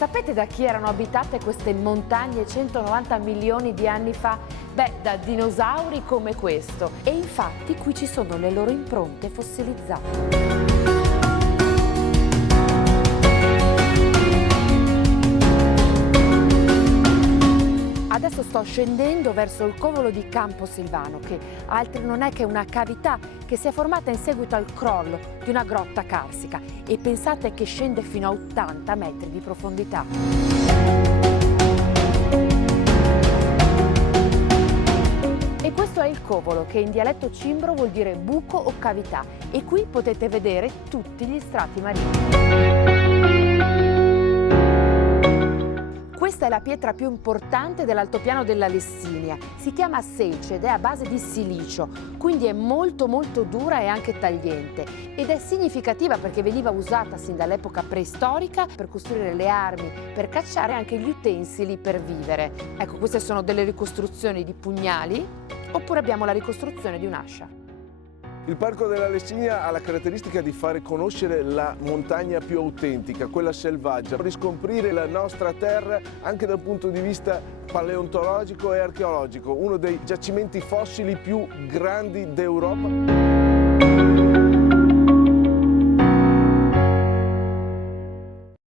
Sapete da chi erano abitate queste montagne 190 milioni di anni fa? Beh, da dinosauri come questo. E infatti qui ci sono le loro impronte fossilizzate. Adesso sto scendendo verso il covolo di Camposilvano, che altro non è che una cavità che si è formata in seguito al crollo di una grotta carsica, e pensate che scende fino a 80 metri di profondità. E questo è il covolo, che in dialetto cimbro vuol dire buco o cavità, e qui potete vedere tutti gli strati marini. Questa è la pietra più importante dell'altopiano della Lessinia. Si chiama seice ed è a base di silicio, quindi è molto dura e anche tagliente. Ed è significativa perché veniva usata sin dall'epoca preistorica per costruire le armi, per cacciare, anche gli utensili per vivere. Ecco, queste sono delle ricostruzioni di pugnali, oppure abbiamo la ricostruzione di un'ascia. Il Parco della Lessinia ha la caratteristica di fare conoscere la montagna più autentica, quella selvaggia, riscoprire la nostra terra anche dal punto di vista paleontologico e archeologico, uno dei giacimenti fossili più grandi d'Europa.